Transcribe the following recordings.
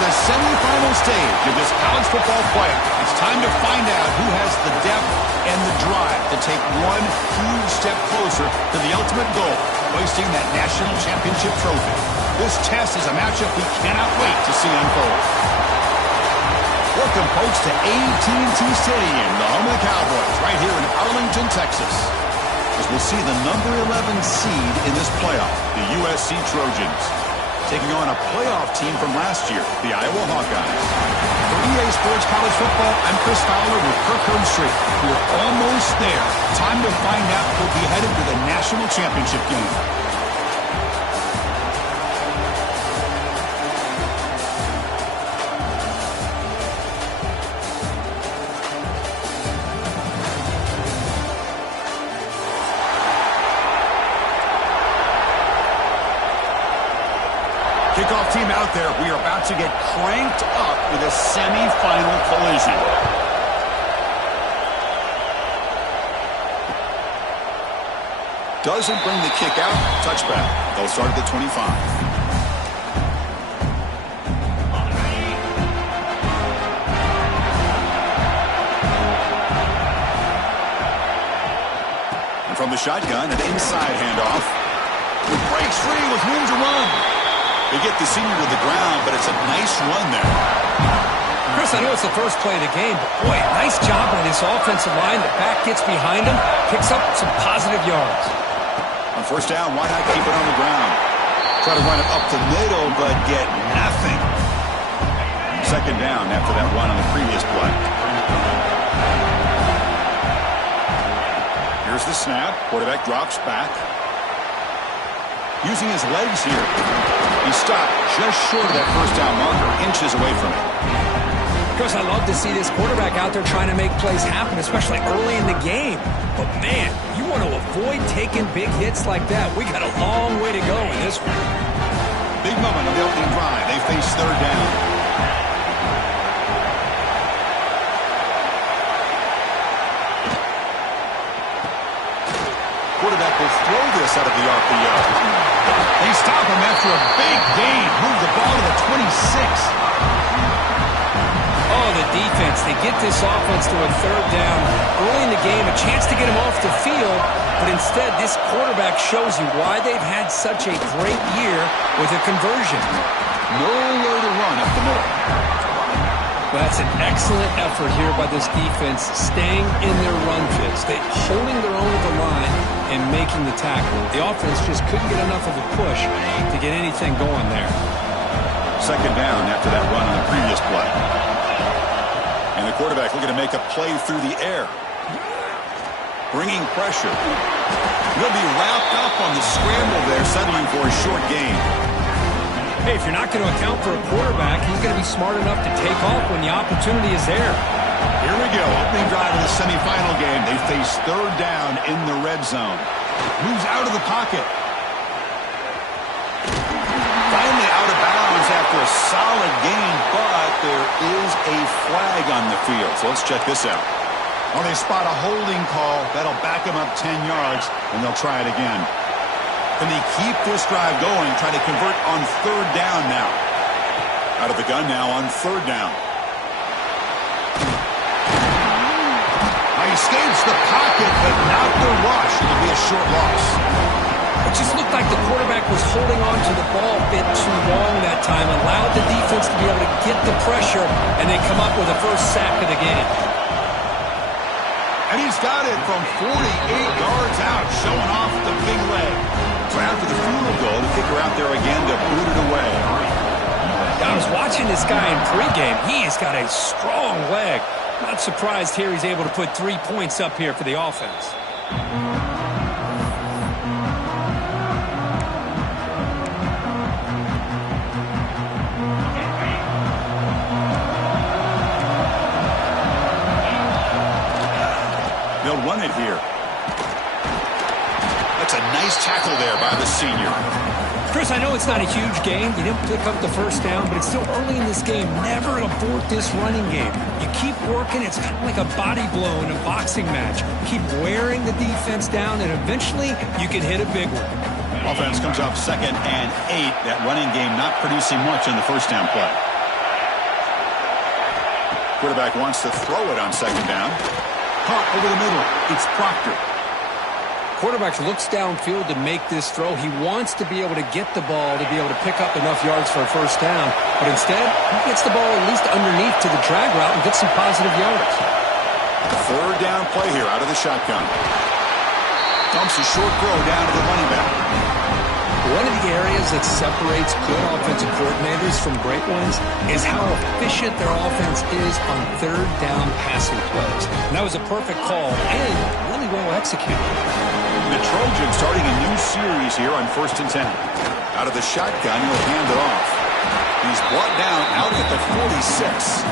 The semifinal stage of this college football playoff. It's time to find out who has the depth and the drive to take one huge step closer to the ultimate goal, hoisting that national championship trophy. This test is a matchup we cannot wait to see unfold. Welcome, folks, to AT&T Stadium, the home of the Cowboys, right here in Arlington, Texas, as we'll see the number 11 seed in this playoff, the USC Trojans, taking on a playoff team from last year, the Iowa Hawkeyes. For EA Sports College Football, I'm Chris Fowler with Kirk Herbstreit. We're almost there. Time to find out who'll be headed to the national championship game. Kickoff team out there. We are about to get cranked up with a semi-final collision. Doesn't bring the kick out. Touchback. They'll start at the 25. And from the shotgun, an inside handoff. Breaks free with room to run. They get the senior to the ground, but it's a nice run there. Chris, I know it's the first play of the game, but boy, nice job by this offensive line. The back gets behind him, picks up some positive yards. On first down, why not keep it on the ground? Try to run it up the middle, but get nothing. Second down after that run on the previous play. Here's the snap. Quarterback drops back. Using his legs here. He stopped just short of that first down marker, inches away from it. Chris, I love to see this quarterback out there trying to make plays happen, especially early in the game. But, man, you want to avoid taking big hits like that. We got a long way to go in this one. Big moment on the opening drive. They face third down. Quarterback will throw this out of the RPO. They stop him after a big gain. Move the ball to the 26. Oh, the defense. They get this offense to a third down early in the game, a chance to get him off the field, but instead this quarterback shows you why they've had such a great year with a conversion. Nowhere to run up the middle. Well, that's an excellent effort here by this defense, staying in their run fits. They holding their own with the line and making the tackle. The offense just couldn't get enough of a push to get anything going there. Second down after that run on the previous play. And the quarterback looking to make a play through the air. Bringing pressure. He'll be wrapped up on the scramble there, settling for a short gain. Hey, if you're not going to account for a quarterback, he's going to be smart enough to take off when the opportunity is there. Here we go. Opening drive of the semifinal game. They face third down in the red zone. Moves out of the pocket. Finally out of bounds after a solid gain, but there is a flag on the field. So let's check this out. Oh, they spot a holding call. That'll back them up 10 yards, and they'll try it again. Can they keep this drive going, try to convert on third down now? Out of the gun now on third down. He escapes the pocket, but not the rush. It'll be a short loss. It just looked like the quarterback was holding on to the ball a bit too long that time, allowed the defense to be able to get the pressure, and they come up with the first sack of the game. And he's got it from 48 yards out, showing off the big leg. So after the field goal, the kicker out there again to boot it away. I was watching this guy in pregame. He has got a strong leg. Not surprised here he's able to put 3 points up here for the offense. They'll run it here. That's a nice tackle there by the senior. Chris, I know it's not a huge game. You didn't pick up the first down, but it's still early in this game. Never abort this running game. You keep working. It's kind of like a body blow in a boxing match. Keep wearing the defense down, and eventually you can hit a big one. Offense comes up 2nd and 8. That running game not producing much in the first down play. Quarterback wants to throw it on 2nd down. Caught over the middle. It's Proctor. Quarterback looks downfield to make this throw. He wants to be able to get the ball to be able to pick up enough yards for a first down. But instead, he gets the ball at least underneath to the drag route and gets some positive yards. Third down play here out of the shotgun. Dumps a short throw down to the running back. One of the areas that separates good offensive coordinators from great ones is how efficient their offense is on third down passing plays. And that was a perfect call and really well executed. The Trojans starting a new series here on 1st and 10. Out of the shotgun, he'll hand it off. He's brought down out at the 46.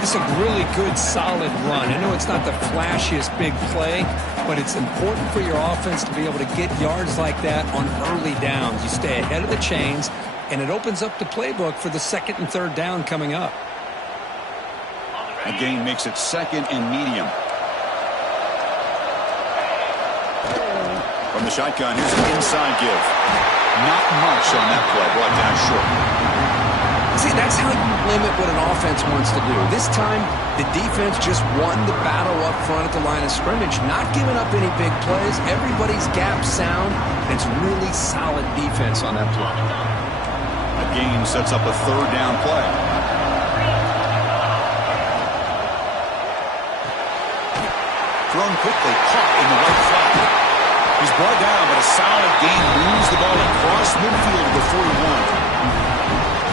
It's a really good, solid run. I know it's not the flashiest big play, but it's important for your offense to be able to get yards like that on early downs. You stay ahead of the chains, and it opens up the playbook for the 2nd and 3rd down coming up. A gain makes it 2nd and medium. From the shotgun, here's an inside give. Not much on that play, brought down short. See, that's how you limit what an offense wants to do. This time, the defense just won the battle up front at the line of scrimmage, not giving up any big plays. Everybody's gap sound. It's really solid defense on that play. A gain sets up a 3rd down play. Thrown quickly, caught in the right flat. He's brought down, but a solid gain moves the ball across midfield to the 41.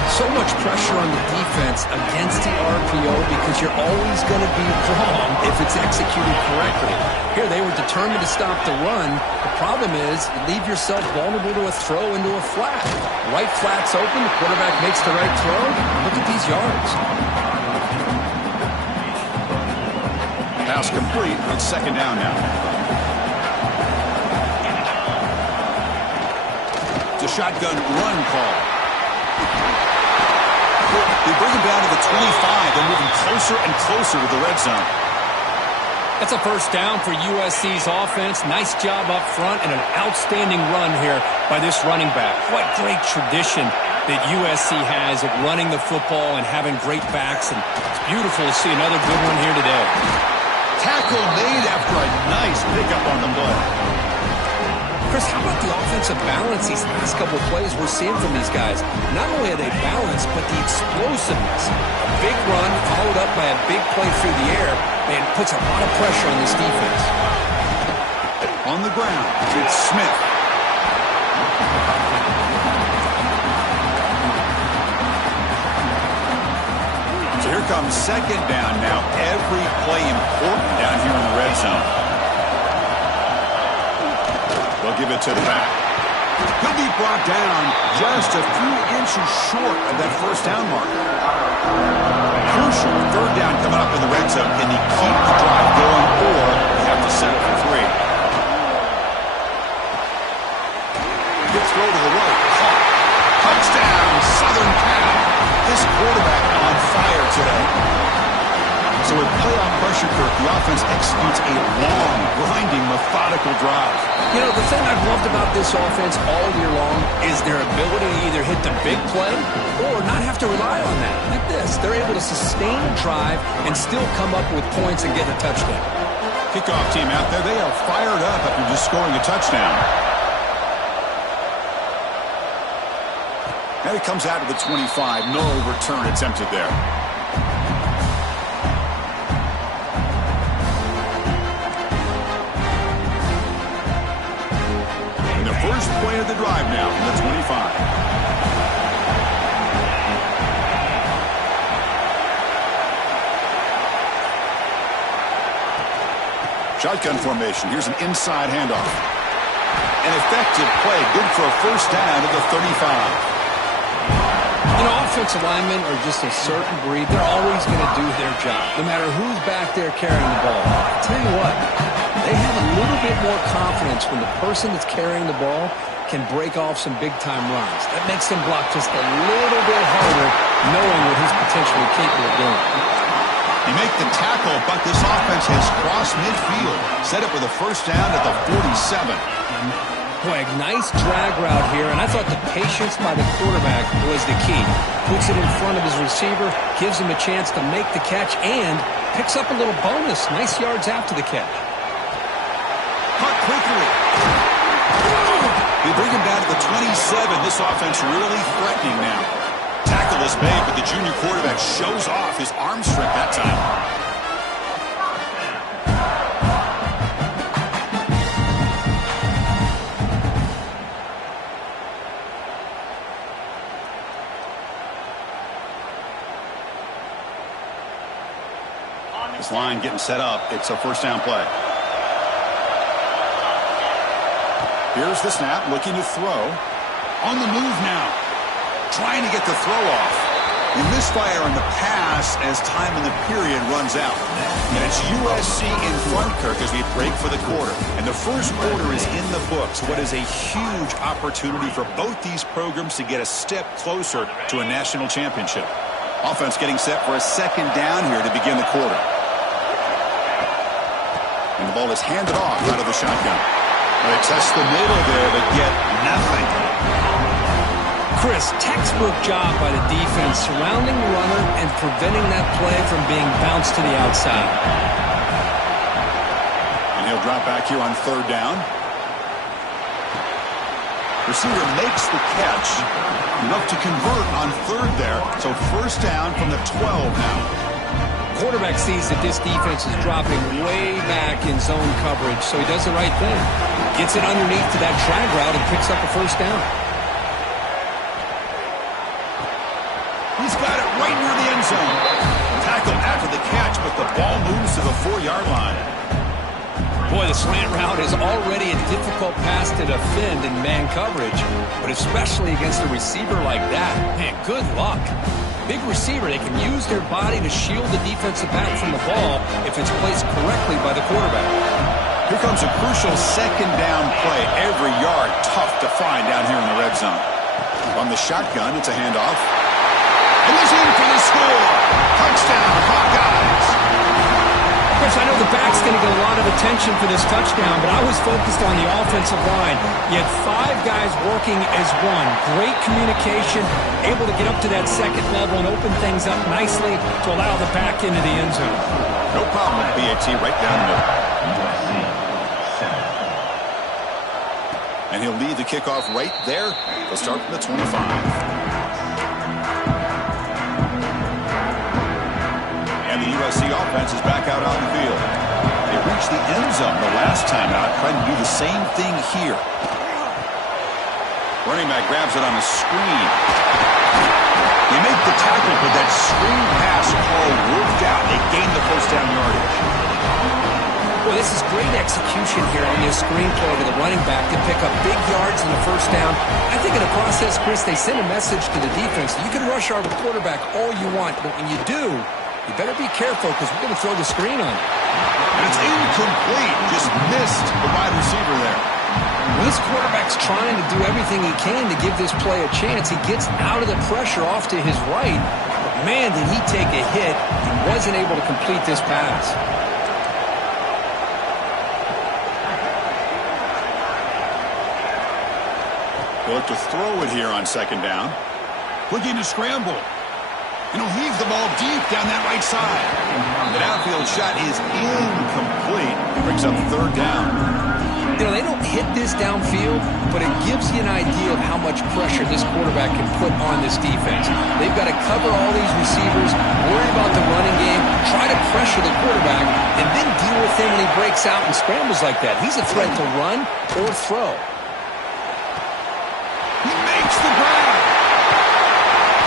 So much pressure on the defense against the RPO because you're always going to be wrong if it's executed correctly. Here, they were determined to stop the run. The problem is you leave yourself vulnerable to a throw into a flat. Right flat's open, the quarterback makes the right throw. Look at these yards. Pass complete. It's 2nd down now. It's a shotgun run call. They bring him down to the 25. They're moving closer and closer to the red zone. That's a first down for USC's offense. Nice job up front and an outstanding run here by this running back. What great tradition that USC has of running the football and having great backs. And it's beautiful to see another good one here today. Tackle made after a nice pickup on the play. Chris, how about the offensive balance these last couple of plays we're seeing from these guys? Not only are they balanced, but the explosiveness. A big run followed up by a big play through the air, and puts a lot of pressure on this defense. On the ground, it's Smith. So here comes 2nd down now. Every play important down here in zone. They'll give it to the back. He'll be brought down just a few inches short of that first down marker. Crucial third down coming up in the red zone. Can he keep the drive going, or you have to settle for 3? Good throw to the right. Caught. Touchdown, Southern Cal. This quarterback on fire today. So with playoff pressure, Kirk, the offense executes a long, grinding, methodical drive. You know, the thing I've loved about this offense all year long is their ability to either hit the big play or not have to rely on that. Like this, they're able to sustain a drive and still come up with points and get a touchdown. Kickoff team out there, they are fired up after just scoring a touchdown. And it comes out to the 25. No return attempted there. First play of the drive now from the 25. Shotgun formation. Here's an inside handoff. An effective play. Good for a first down at the 35. You know, offensive linemen are just a certain breed. They're always going to do their job, no matter who's back there carrying the ball. I'll tell you what, they have a little bit more confidence when the person that's carrying the ball can break off some big-time runs. That makes them block just a little bit harder, knowing what he's potentially capable of doing. You make the tackle, but this offense has crossed midfield. Set up with a first down at the 47. Boy, a nice drag route here, and I thought the patience by the quarterback was the key. Puts it in front of his receiver, gives him a chance to make the catch, and picks up a little bonus. Nice yards after the catch. Cut quickly. They bring him down to the 27. This offense really threatening now. Tackle is made, but the junior quarterback shows off his arm strength that time. This line getting set up. It's a first down play. Here's the snap, looking to throw. On the move now. Trying to get the throw off. We misfire on the pass as time in the period runs out. And it's USC in front, Kirk, as we break for the quarter. And the first quarter is in the books. What is a huge opportunity for both these programs to get a step closer to a national championship. Offense getting set for a second down here to begin the quarter. And the ball is handed off out of the shotgun. They test the middle there, but get nothing. Chris, textbook job by the defense surrounding the runner and preventing that play from being bounced to the outside. And he'll drop back here on third down. Receiver makes the catch. Enough to convert on third there. So first down from the 12 now. Quarterback sees that this defense is dropping way back in zone coverage, so he does the right thing. Gets it underneath to that drag route and picks up a first down. He's got it right near the end zone. Tackled after the catch, but the ball moves to the 4-yard line. Boy, the slant route is already a difficult pass to defend in man coverage, but especially against a receiver like that. Man, good luck. Big receiver, they can use their body to shield the defensive back from the ball if it's placed correctly by the quarterback. Here comes a crucial second down play. Every yard tough to find down here in the red zone. On the shotgun, it's a handoff. And he's in for the score. Touchdown, Hawkeyes. Chris, I know the back's going to get a lot of attention for this touchdown, but I was focused on the offensive line. You had 5 guys working as one. Great communication, able to get up to that second level and open things up nicely to allow the back into the end zone. No problem with BAT right down the middle. And he'll lead the kickoff right there. They'll start from the 25. And the USC offense is back out on the field. They reached the end zone the last time out, trying to do the same thing here. Running back grabs it on a screen. They make the tackle, but that screen pass call worked out. They gained the first down yardage. Well, this This is great execution here on this screen play to the running back to pick up big yards in the first down. I think in the process, Chris, they send a message to the defense. You can rush our quarterback all you want, but when you do, you better be careful because we're going to throw the screen on you. And it's incomplete. Just missed the wide receiver there. Well, this quarterback's trying to do everything he can to give this play a chance. He gets out of the pressure off to his right. But, man, did he take a hit and wasn't able to complete this pass. They'll look to throw it here on second down. Looking to scramble. And he'll heave the ball deep down that right side. The downfield shot is incomplete. Brings up third down. You know, they don't hit this downfield, but it gives you an idea of how much pressure this quarterback can put on this defense. They've got to cover all these receivers, worry about the running game, try to pressure the quarterback, and then deal with him when he breaks out and scrambles like that. He's a threat to run or throw. He makes the grab.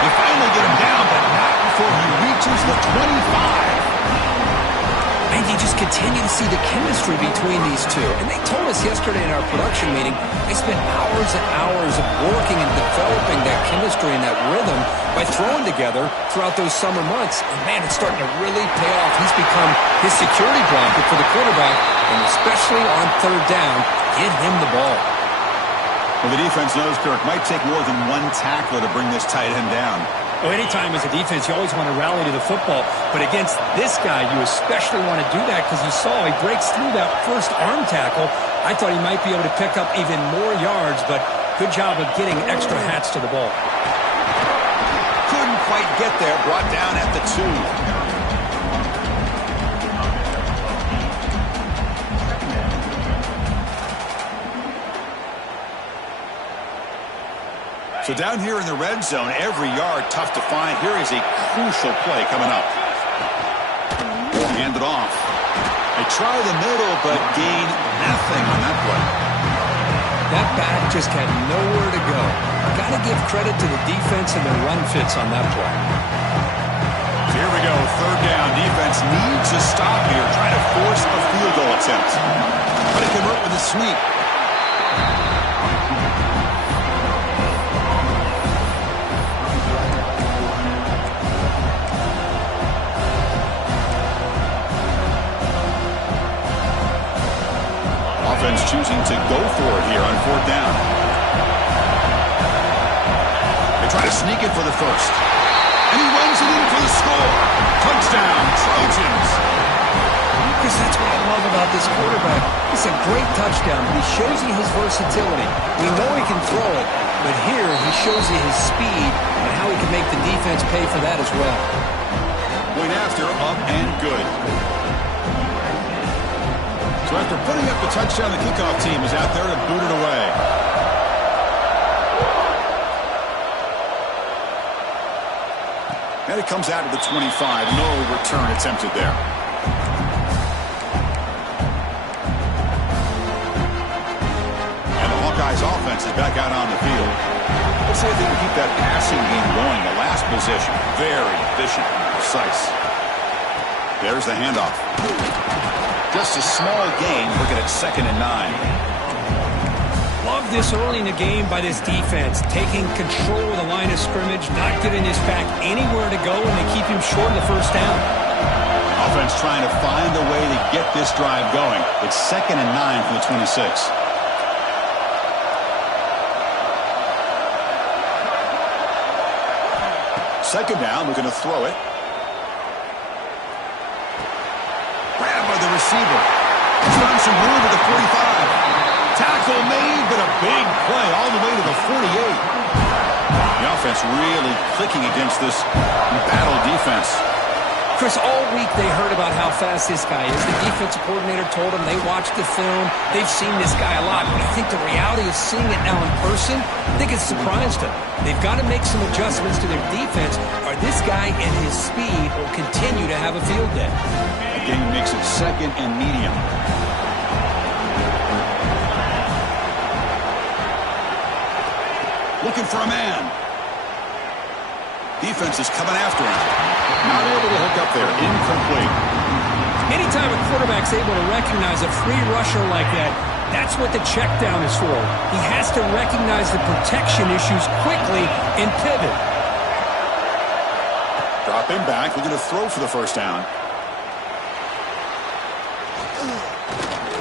They finally get him down, but not before he reaches the 25. And you just continue to see the chemistry between these two. And they told us yesterday in our production meeting, they spent hours and hours of working and developing that chemistry and that rhythm by throwing together throughout those summer months. And, man, it's starting to really pay off. He's become his security blanket for the quarterback, and especially on third down, give him the ball. Well, the defense knows, Kirk, might take more than one tackler to bring this tight end down. Well, anytime as a defense, you always want to rally to the football. But against this guy, you especially want to do that because you saw he breaks through that first arm tackle. I thought he might be able to pick up even more yards, but good job of getting extra hats to the ball. Couldn't quite get there. Brought down at the 2. So down here in the red zone, every yard tough to find. Here is a crucial play coming up. Hand it off. They try the middle, but gain nothing on that play. That back just had nowhere to go. Got to give credit to the defense and their run fits on that play. So here we go, third down. Defense needs a stop here, trying to force a field goal attempt. But it convert with a sweep. Offense choosing to go for it here on fourth down. They try to sneak it for the first. And he runs it in for the score. Touchdown, Trojans. Because that's what I love about this quarterback. It's a great touchdown, but he shows you his versatility. We know he can throw it, but here he shows you his speed and how he can make the defense pay for that as well. Point after, up and good. So after putting up the touchdown, the kickoff team is out there to boot it away. And it comes out of the 25. No return attempted there. And the Hawkeyes offense is back out on the field. Let's see if they can keep that passing game going. The last possession, very efficient and precise. There's the handoff. Just a small gain, looking at 2nd and 9. Love this early in the game by this defense, taking control of the line of scrimmage, not giving this back anywhere to go, and they keep him short of the first down. Offense trying to find a way to get this drive going. It's 2nd and 9 from the 26. Second down, looking to throw it. Grab by the receiver. He's found some room at the 45. Tackle made, but a big play all the way to the 48. The offense really clicking against this battle defense. Chris, all week they heard about how fast this guy is. The defensive coordinator told them they watched the film. They've seen this guy a lot. But I think the reality of seeing it now in person, I think it's surprised them. They've got to make some adjustments to their defense, or this guy and his speed will continue to have a field day. Again, makes it 2nd and medium. Looking for a man. Defense is coming after him. Not able to hook up there. Incomplete. Anytime a quarterback's able to recognize a free rusher like that, that's what the check down is for. He has to recognize the protection issues quickly and pivot. Dropping back, looking to throw for the first down.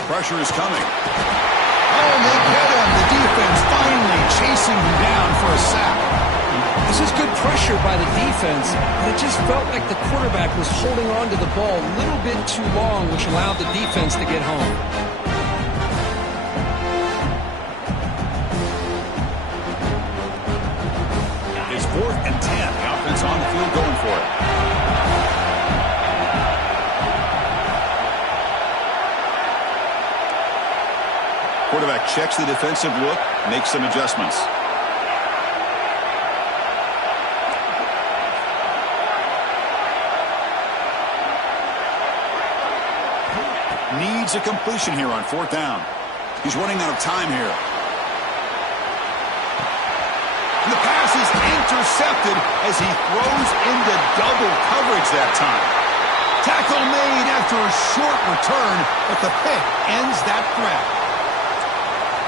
Pressure is coming. Oh, they get him. The defense finally chasing him down for a sack. This is good pressure by the defense, but it just felt like the quarterback was holding on to the ball a little bit too long, which allowed the defense to get home. It's 4th and 10. The offense on the field going for it. Quarterback checks the defensive look, makes some adjustments. Needs a completion here on 4th down. He's running out of time here. And the pass is intercepted as he throws into double coverage that time. Tackle made after a short return, but the pick ends that threat.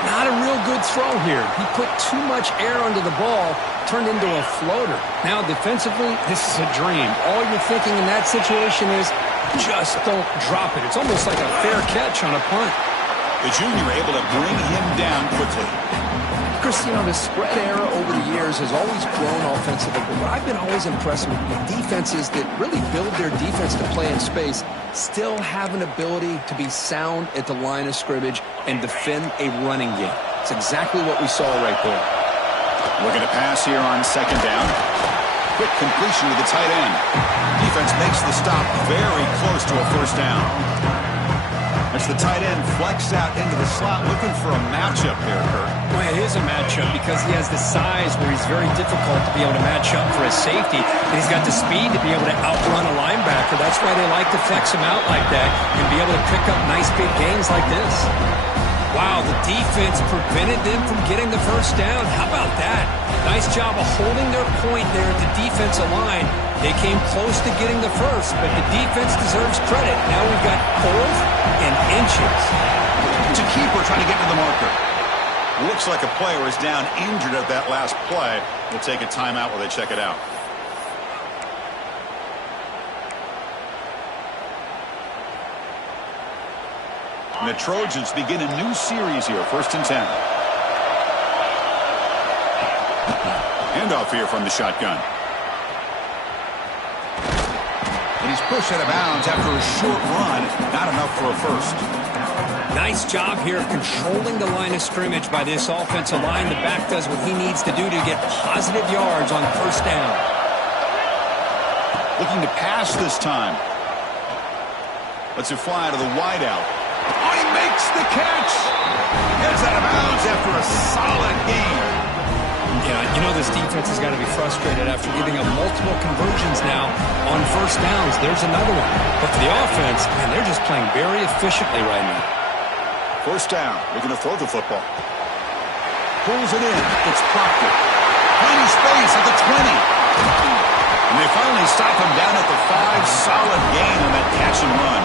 Not a real good throw here. He put too much air under the ball, turned into a floater. Now defensively, this is a dream. All you're thinking in that situation is, just don't drop it. It's almost like a fair catch on a punt. The junior able to bring him down quickly. Chris, you know, the spread era over the years has always grown offensively, but what I've been always impressed with defenses that really build their defense to play in space still have an ability to be sound at the line of scrimmage and defend a running game. It's exactly what we saw right there. Looking to pass here on 2nd down. Quick completion to the tight end. Defense makes the stop very close to a first down. As the tight end flexed out into the slot, looking for a matchup there, Kurt. Well, it is a matchup because he has the size where he's very difficult to be able to match up for his safety. And he's got the speed to be able to outrun a linebacker. That's why they like to flex him out like that and be able to pick up nice big gains like this. Wow, the defense prevented them from getting the first down. How about that? Nice job of holding their point there at the defensive line. They came close to getting the first, but the defense deserves credit. Now we've got 4th and inches. It's a keeper trying to get to the marker. Looks like a player is down injured at that last play. We'll take a timeout while they check it out. And the Trojans begin a new series here, 1st and 10. Handoff here from the shotgun. And he's pushed out of bounds after a short run. Not enough for a first. Nice job here of controlling the line of scrimmage by this offensive line. The back does what he needs to do to get positive yards on 1st down. Looking to pass this time. Lets it fly to the wideout. Oh, he makes the catch. Heads out of bounds after a solid game. Yeah, you know this defense has got to be frustrated after giving up multiple conversions now on 1st downs. There's another one. But for the offense, man, they're just playing very efficiently right now. 1st down. Looking to throw the football. Pulls it in. It's Proctor. Plenty space at the 20. And they finally stop him down at the 5. Solid gain on that catch and run.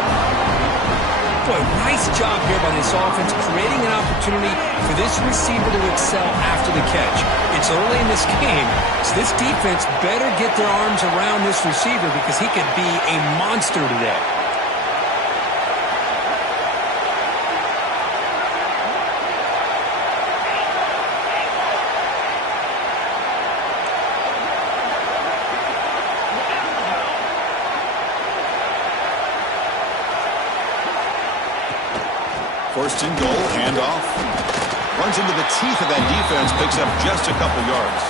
Boy, nice job here by this offense, creating an opportunity for this receiver to excel after the catch. It's early in this game, so this defense better get their arms around this receiver because he could be a monster today. First and goal, handoff. Runs into the teeth of that defense, picks up just a couple yards.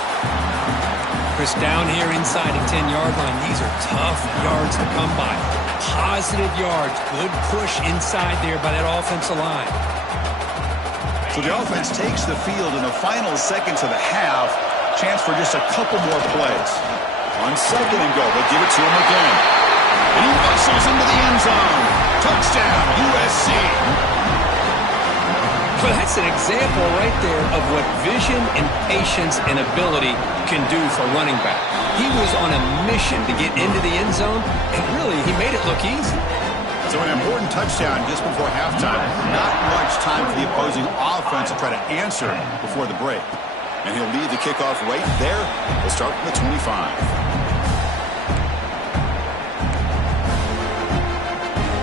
Chris, down here inside the 10-yard line, these are tough yards to come by. Positive yards, good push inside there by that offensive line. So the offense takes the field in the final seconds of the half. Chance for just a couple more plays. On 2nd and goal, they'll give it to him again. And he muscles into the end zone. Touchdown, USC. Well, that's an example right there of what vision and patience and ability can do for a running back. He was on a mission to get into the end zone, and really, he made it look easy. So an important touchdown just before halftime. Not much time for the opposing offense to try to answer before the break. And he'll lead the kickoff right there. We'll start from the 25.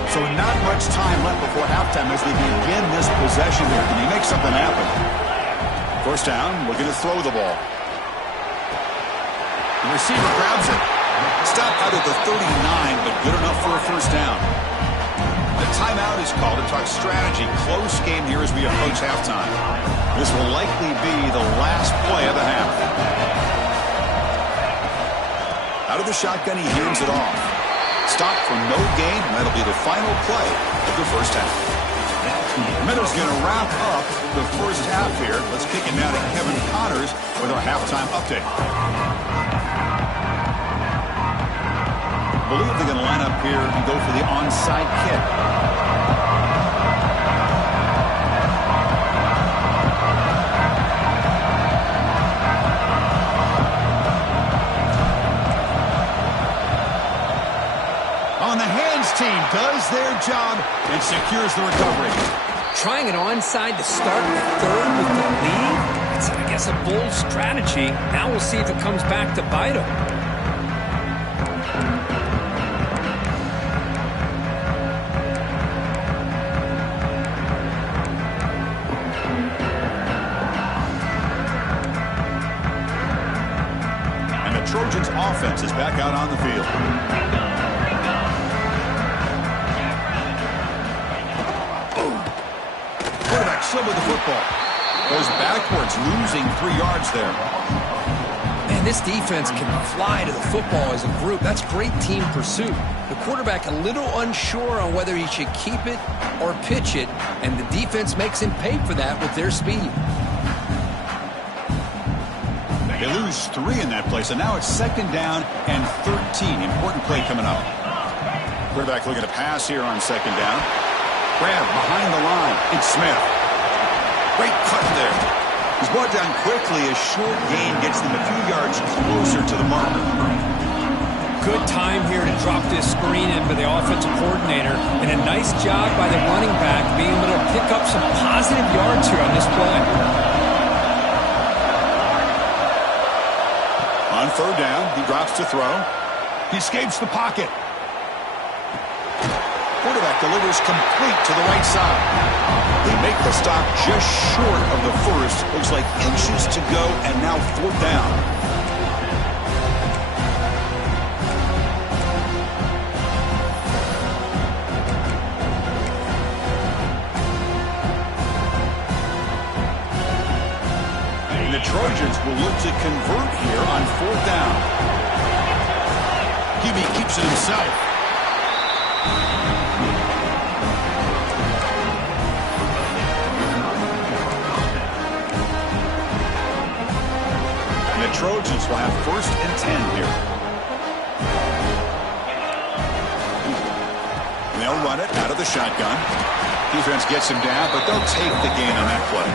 So not much time left before halftime as they begin this possession here. Can he make something happen? First down, looking to throw the ball. The receiver grabs it. Stop out of the 39, but good enough for a first down. The timeout is called to talk strategy. Close game here as we approach halftime. This will likely be the last play of the half. Out of the shotgun, he hands it off. Stop for no gain, and that'll be the final play of the first half. Miller's going to wrap up the first half here. Let's kick it now to Kevin Connors with our halftime update. I believe they're going to line up here and go for the onside kick. On the hands team does their job and secures the recovery. Trying it onside to start the third with the lead. It's, I guess, a bold strategy. Now we'll see if it comes back to bite him. Trojans offense is back out on the field. Quarterback still with the football. Goes backwards, losing 3 yards there. Man, this defense can fly to the football as a group. That's great team pursuit. The quarterback a little unsure on whether he should keep it or pitch it, and the defense makes him pay for that with their speed. They lose 3 in that play, so now it's second down and 13. Important play coming up. Quarterback looking to pass here on second down. Grab behind the line. It's Smith. Great cut there. He's brought down quickly. A short gain gets them a few yards closer to the marker. Good time here to drop this screen in for the offensive coordinator, and a nice job by the running back being able to pick up some positive yards here on this play. On third down, he drops to throw. He escapes the pocket. Quarterback delivers complete to the right side. They make the stop just short of the first. Looks like inches to go, and now fourth down. The Trojans will look to convert here on fourth down. QB keeps it himself. And the Trojans will have first and 10 here. They'll run it out of the shotgun. Defense gets him down, but they'll take the gain on that play.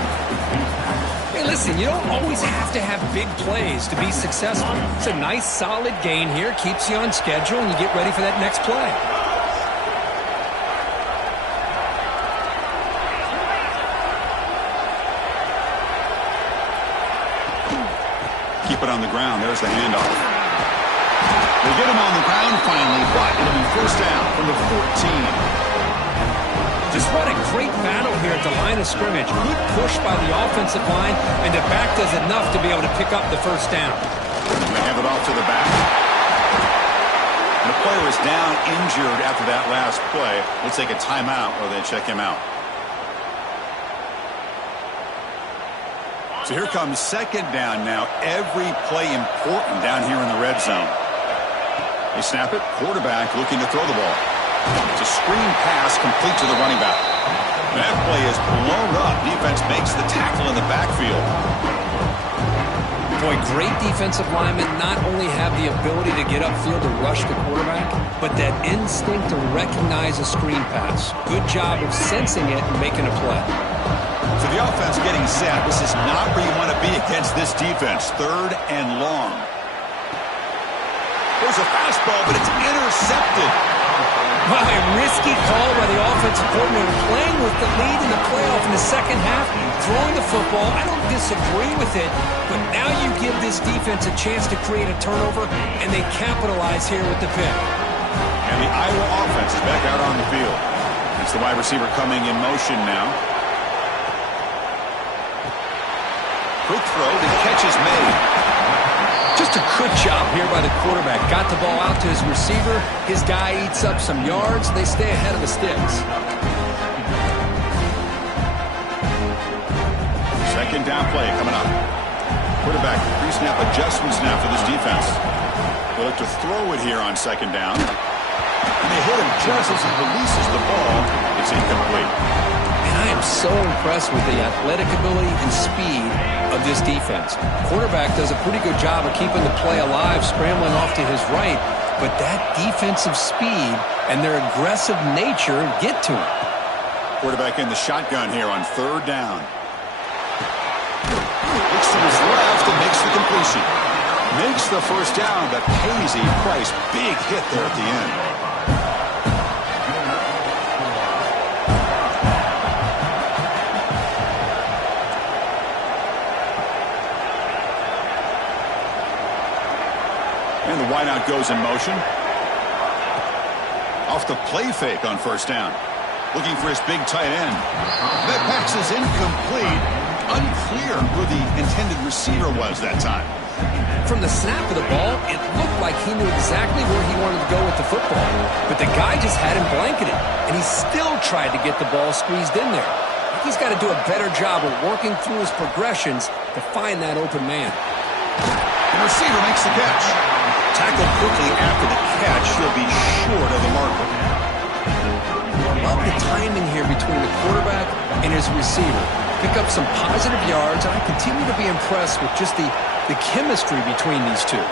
Hey, listen, you don't always have to have big plays to be successful. It's a nice, solid gain here. Keeps you on schedule, and you get ready for that next play. Keep it on the ground. There's the handoff. They get him on the ground finally, but it'll be first down from the 14. Just what a great battle here at the line of scrimmage. Good push by the offensive line, and the back does enough to be able to pick up the first down. They hand it off to the back. And the player is down injured after that last play. We'll take a timeout while they check him out. So here comes second down now. Every play important down here in the red zone. They snap it. Quarterback looking to throw the ball. It's a screen pass complete to the running back. That play is blown up. Defense makes the tackle in the backfield. Boy, great defensive linemen not only have the ability to get upfield to rush the quarterback, but that instinct to recognize a screen pass. Good job of sensing it and making a play. So the offense getting set. This is not where you want to be against this defense. Third and long. There's a fastball, but it's intercepted. Well, a risky call by the offensive coordinator, playing with the lead in the playoff in the second half, throwing the football. I don't disagree with it, but now you give this defense a chance to create a turnover, and they capitalize here with the pick. And the Iowa offense is back out on the field. It's the wide receiver coming in motion now. Quick throw, the catch is made. Just a good job here by the quarterback. Got the ball out to his receiver. His guy eats up some yards. They stay ahead of the sticks. Second down play coming up. Quarterback pre-snap adjustments now for this defense. They look to throw it here on second down. And they hit him just as he releases the ball. It's incomplete. And I am so impressed with the athletic ability and speed of this defense. Quarterback does a pretty good job of keeping the play alive, scrambling off to his right, but that defensive speed and their aggressive nature get to him. Quarterback in the shotgun here on third down. Looks to his left and makes the completion. Makes the first down, but pays a price. Big hit there at the end. And the wideout goes in motion. Off the play fake on first down. Looking for his big tight end. That pass is incomplete. Unclear who the intended receiver was that time. From the snap of the ball, it looked like he knew exactly where he wanted to go with the football. But the guy just had him blanketed, and he still tried to get the ball squeezed in there. He's got to do a better job of working through his progressions to find that open man. The receiver makes the catch. Tackled quickly after the catch. He'll be short of the marker. Love the timing here between the quarterback and his receiver. Pick up some positive yards, and I continue to be impressed with just the chemistry between these two.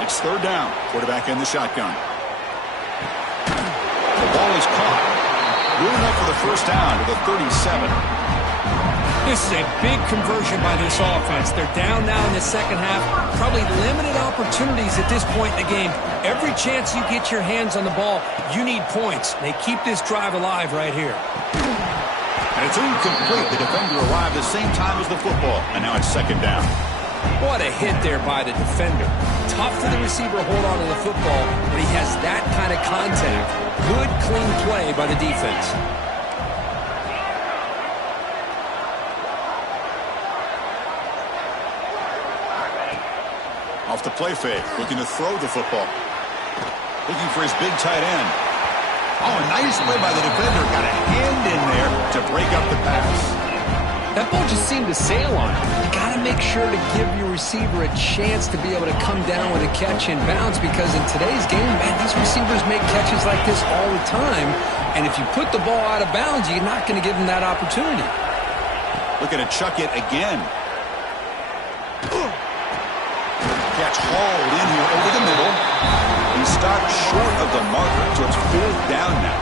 It's third down. Quarterback in the shotgun. The ball is caught. Good enough for the first down to the 37. This is a big conversion by this offense. They're down now in the second half. Probably limited opportunities at this point in the game. Every chance you get your hands on the ball, you need points. They keep this drive alive right here. And it's incomplete. The defender arrived the same time as the football. And now it's second down. What a hit there by the defender. Tough for the receiver to hold on to the football when he has that kind of contact. Good, clean play by the defense. Off the play fake, looking to throw the football. Looking for his big tight end. Oh, a nice play by the defender. Got a hand in there to break up the pass. That ball just seemed to sail on him. You got to make sure to give your receiver a chance to be able to come down with a catch in bounds, because in today's game, man, these receivers make catches like this all the time. And if you put the ball out of bounds, you're not going to give them that opportunity. Looking to chuck it again. Catch hauled in here over the middle. He stopped short of the marker, so it's fourth down now.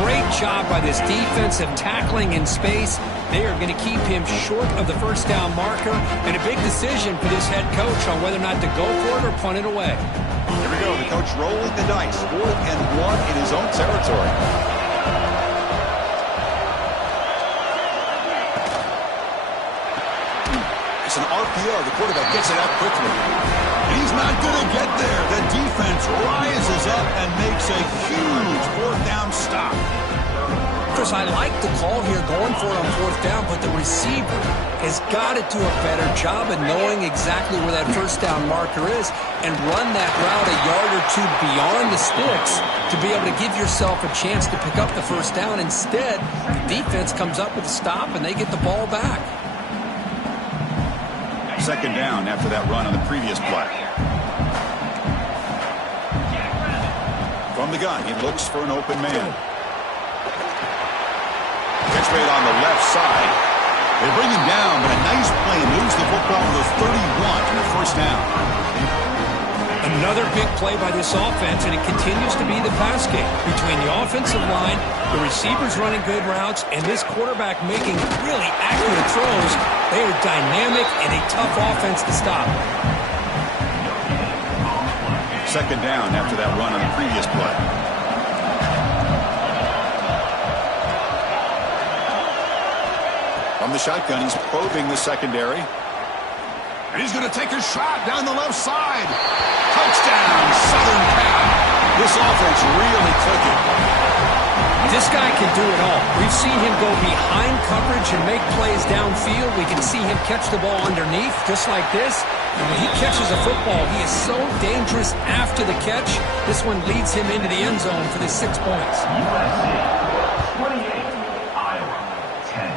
Great job by this defensive tackling in space. They are going to keep him short of the first down marker, and a big decision for this head coach on whether or not to go for it or punt it away. Here we go. The coach rolling the dice. 4th and 1 in his own territory. It's an RPO. The quarterback gets it out quickly. He's not going to get there. The defense rises up and makes a huge 4th down stop. Chris, I like the call here going for it on 4th down, but the receiver has got to do a better job of knowing exactly where that first down marker is and run that route a yard or two beyond the sticks to be able to give yourself a chance to pick up the first down. Instead, the defense comes up with a stop and they get the ball back. Second down after that run on the previous play. From the gun, he looks for an open man. Catch made on the left side. They bring him down, but a nice play moves the football to the 31 and the first down. Another big play by this offense, and it continues to be the pass game between the offensive line, the receivers running good routes, and this quarterback making really accurate throws. They are dynamic and a tough offense to stop. second down after that run on the previous play. From the shotgun, he's probing the secondary. And he's going to take a shot down the left side. Touchdown, Southern Cal. This offense really clicking. This guy can do it all. We've seen him go behind coverage and make plays downfield. We can see him catch the ball underneath, just like this. And when he catches a football, he is so dangerous after the catch. This one leads him into the end zone for the 6 points. USC 28, Iowa 10.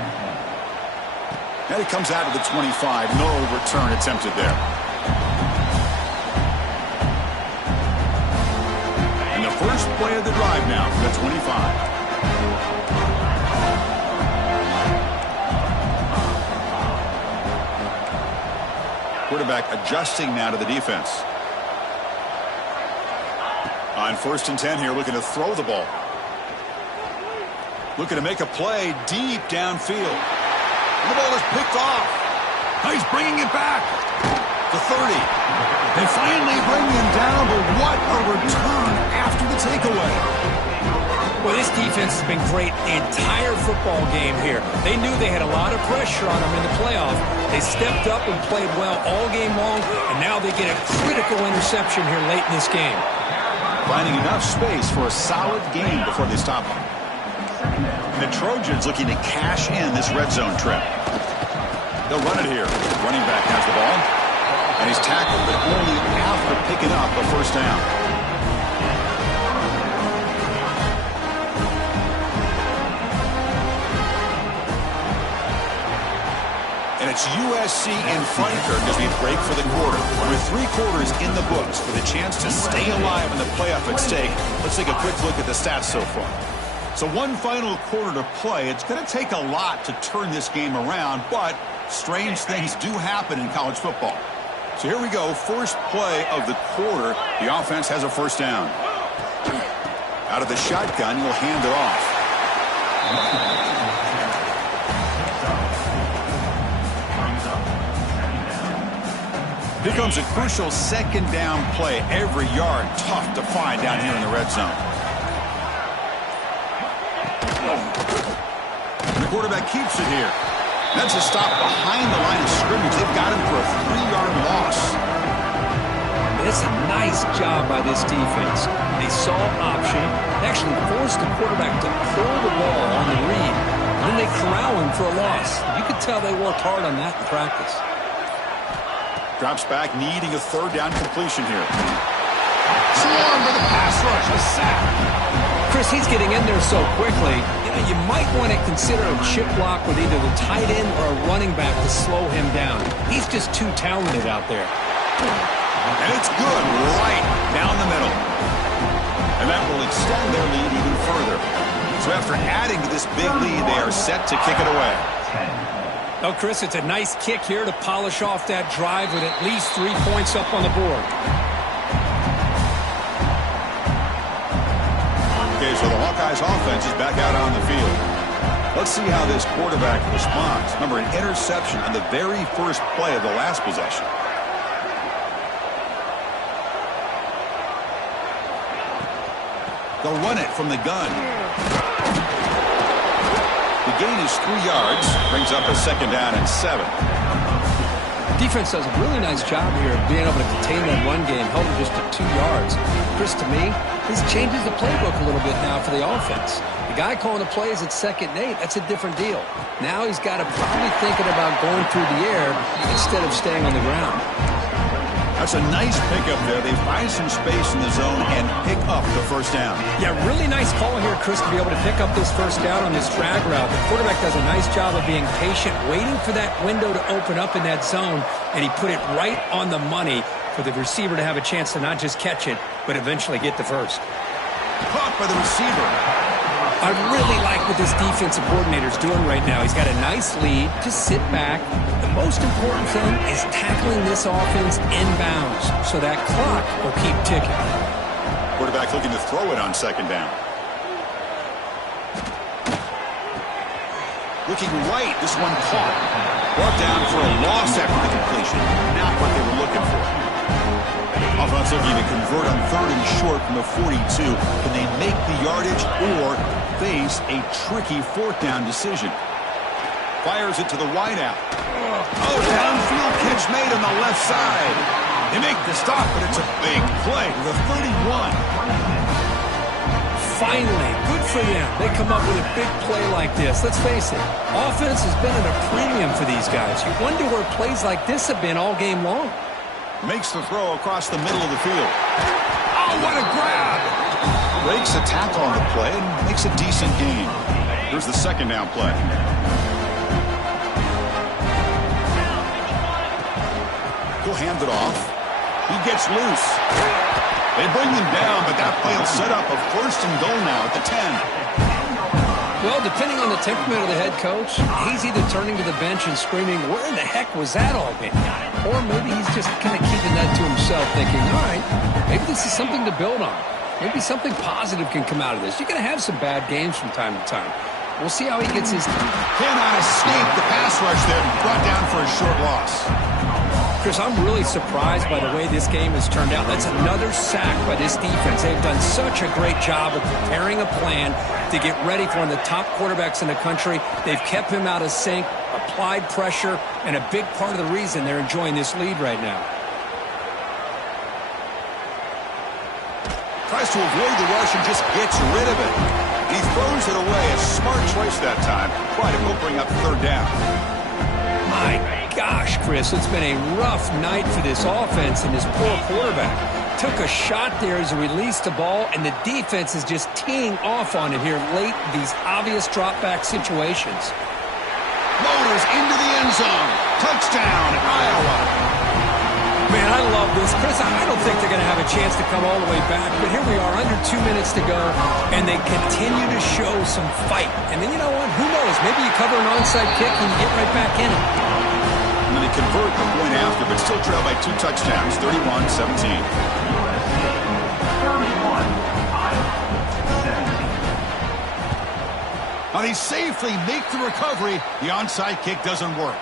And he comes out of the 25. No return attempted there. And the first play of the drive now for the 25. Quarterback adjusting now to the defense. On 1st and 10 here, looking to throw the ball. Looking to make a play deep downfield. And the ball is picked off. Now he's bringing it back to 30. They finally bring him down, but what a return after the takeaway. Well, this defense has been great the entire football game here. They knew they had a lot of pressure on them in the playoff. They stepped up and played well all game long, and now they get a critical interception here late in this game. Finding enough space for a solid game before they stop him. And the Trojans looking to cash in this red zone trip. They'll run it here. Running back has the ball. And he's tackled, but only after picking up a first down. And it's USC in front here as we break for the quarter. With 3 quarters in the books with a chance to stay alive in the playoff at stake, let's take a quick look at the stats so far. So one final quarter to play. It's going to take a lot to turn this game around, but strange things do happen in college football. So here we go, first play of the quarter. The offense has a first down. Out of the shotgun, he'll hand it off. Here comes a crucial second down play. Every yard tough to find down here in the red zone. And the quarterback keeps it here. That's a stop behind the line of scrimmage. They've got him for a 3-yard loss. It's a nice job by this defense. They saw option, actually forced the quarterback to pull the ball on the read. Then they corral him for a loss. You could tell they worked hard on that in practice. Drops back, needing a third down completion here. Swarm for the pass rush, a sack. Chris, he's getting in there so quickly. You might want to consider a chip block with either the tight end or a running back to slow him down. He's just too talented out there. And it's good, right down the middle. And that will extend their lead even further. So after adding to this big lead, they are set to kick it away. Oh, Chris, it's a nice kick here to polish off that drive with at least 3 points up on the board. Okay, so the Hawkeyes offense is back out on the field. Let's see how this quarterback responds. Remember, an interception on the very first play of the last possession. They'll run it from the gun. The gain is 3 yards, brings up a second down and 7. Defense does a really nice job here of being able to contain that run game, held it just to 2 yards. Chris, to me, this changes the playbook a little bit now for the offense. The guy calling the plays at 2nd and 8, that's a different deal. Now he's got to probably thinking about going through the air instead of staying on the ground. That's a nice pickup there. They find some space in the zone and pick up the first down. Yeah, really nice call here, Chris, to be able to pick up this first down on this drag route. The quarterback does a nice job of being patient, waiting for that window to open up in that zone, and he put it right on the money for the receiver to have a chance to not just catch it, but eventually get the first. Caught by the receiver. I really like what this defensive coordinator is doing right now. He's got a nice lead. Just sit back. The most important thing is tackling this offense inbounds so that clock will keep ticking. Quarterback looking to throw it on second down. Looking right, this one caught. Brought down for a loss after the completion. Not what they were looking for. Offense looking to convert on 3rd and short from the 42. Can they make the yardage or face a tricky 4th down decision? Fires it to the wideout. Oh, downfield catch made on the left side. They make the stop, but it's a big play to the 31. Finally, good for them. They come up with a big play like this. Let's face it, offense has been at a premium for these guys. You wonder where plays like this have been all game long. Makes the throw across the middle of the field. Oh, what a grab! Breaks a tackle on the play and makes a decent gain. Here's the 2nd down play. He'll hand it off. He gets loose. They bring him down, but that play will set up a 1st and goal now at the 10. Well, depending on the temperament of the head coach, he's either turning to the bench and screaming, where in the heck was that all been? Or maybe he's just kind of keeping that to himself, thinking, all right, maybe this is something to build on. Maybe something positive can come out of this. You're going to have some bad games from time to time. We'll see how he gets his... Cannot escape the pass rush there, brought down for a short loss. Chris, I'm really surprised by the way this game has turned out. That's another sack by this defense. They've done such a great job of preparing a plan to get ready for one of the top quarterbacks in the country. They've kept him out of sync, applied pressure, and a big part of the reason they're enjoying this lead right now. Tries to avoid the rush and just gets rid of it. He throws it away. A smart choice that time. But it will bring up 3rd down. My gosh, Chris, it's been a rough night for this offense and this poor quarterback. Took a shot there as he released the ball, and the defense is just teeing off on it here late in these obvious drop-back situations. Motors into the end zone. Touchdown, Iowa. Man, I love this. Chris, I don't think they're going to have a chance to come all the way back, but here we are, under 2 minutes to go, and they continue to show some fight. And then you know what? Who knows? Maybe you cover an onside kick and you get right back in it. And then they convert the point after, but still trail by 2 touchdowns, 31-17. 31, Iowa, 17. Now they safely make the recovery. The onside kick doesn't work.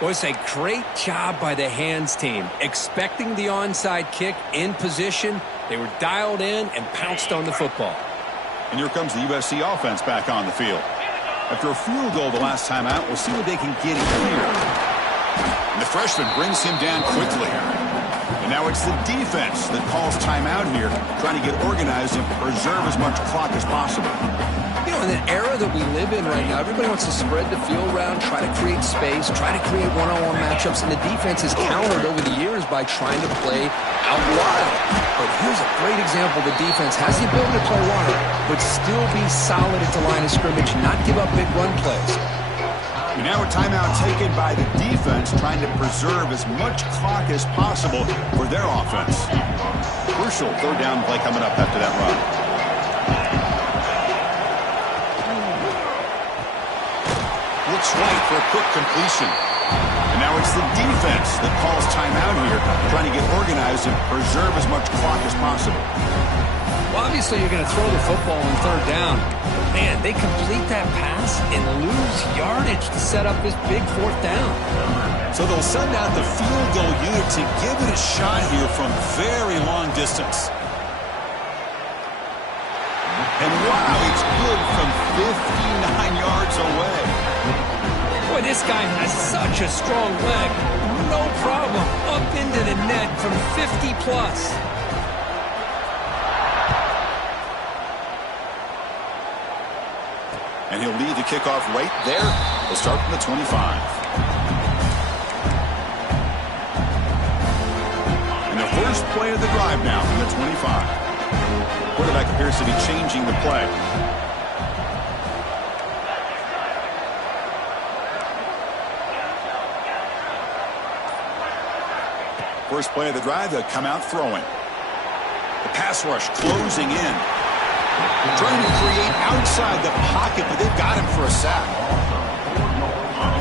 Well, it's a great job by the hands team. Expecting the onside kick in position, they were dialed in and pounced on the football. And here comes the USC offense back on the field. After a field goal the last time out, we'll see what they can get here. And the freshman brings him down quickly. And now it's the defense that calls timeout here, trying to get organized and preserve as much clock as possible. You know, in the era that we live in right now, everybody wants to spread the field around, try to create space, try to create one-on-one matchups, and the defense has countered over the years by trying to play out wide. But here's a great example. The defense has the ability to play wide, but still be solid at the line of scrimmage, not give up big run plays. And now a timeout taken by the defense, trying to preserve as much clock as possible for their offense. Crucial 3rd down play coming up after that run. Looks right for a quick completion. And now it's the defense that calls timeout here, trying to get organized and preserve as much clock as possible. Well, obviously you're going to throw the football on 3rd down. Man, they complete that pass and lose yardage to set up this big 4th down. So they'll send out the field goal unit to give it a shot here from very long distance. And wow, it's good from 59 yards away. Boy, this guy has such a strong leg. No problem. Up into the net from 50 plus. And he'll lead the kickoff right there. They'll start from the 25. And the first play of the drive now from the 25. Quarterback appears to be changing the play. First play of the drive, they'll come out throwing. The pass rush closing in. Trying to create outside the pocket, but they've got him for a sack.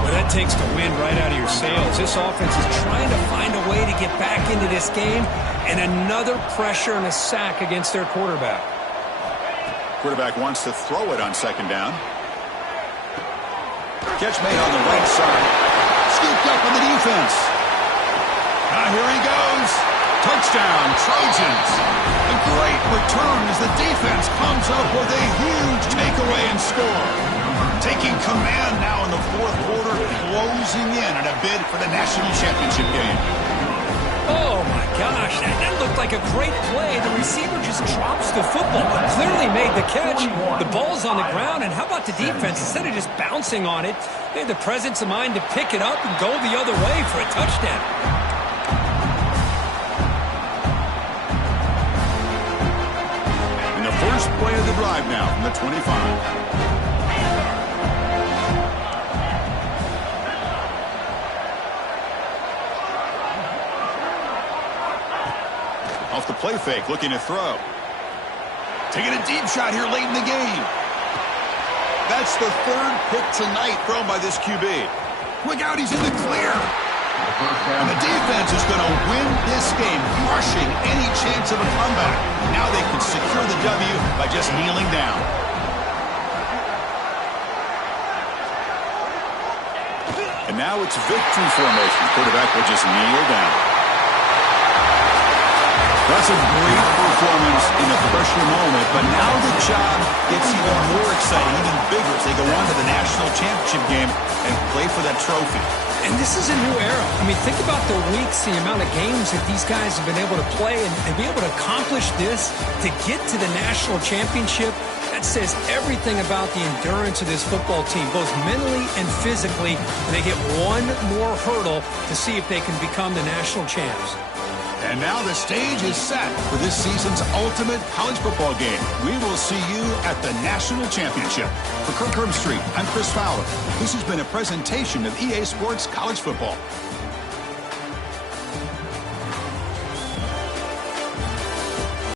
Well, that takes the wind right out of your sails. This offense is trying to find a way to get back into this game, and another pressure and a sack against their quarterback. Quarterback wants to throw it on 2nd down. Catch made on the right side. Scooped up on the defense. Now here he goes. Touchdown, Trojans. A great return as the defense comes up with a huge takeaway and score. Taking command now in the fourth quarter, closing in on a bid for the national championship game. Oh, my gosh. That looked like a great play. The receiver just drops the football. Clearly made the catch. The ball's on the ground, and how about the defense? Instead of just bouncing on it, they had the presence of mind to pick it up and go the other way for a touchdown. And the first play of the drive now from the 25. Off the play fake, looking to throw. Taking a deep shot here late in the game. That's the third pick tonight thrown by this QB. Look out, he's in the clear. And the defense is going to win this game, crushing any chance of a comeback. Now they can secure the W by just kneeling down. And now it's victory formation. Quarterback will just kneel down. That's a great performance in a pressure moment, but now the job gets even more exciting, even bigger as they go on to the national championship game and play for that trophy. And this is a new era. I mean, think about the weeks, the amount of games that these guys have been able to play and be able to accomplish this, to get to the national championship. That says everything about the endurance of this football team, both mentally and physically. And they get one more hurdle to see if they can become the national champs. And now the stage is set for this season's ultimate college football game. We will see you at the national championship. For Kirk Herbstreit, I'm Chris Fowler. This has been a presentation of EA Sports College Football.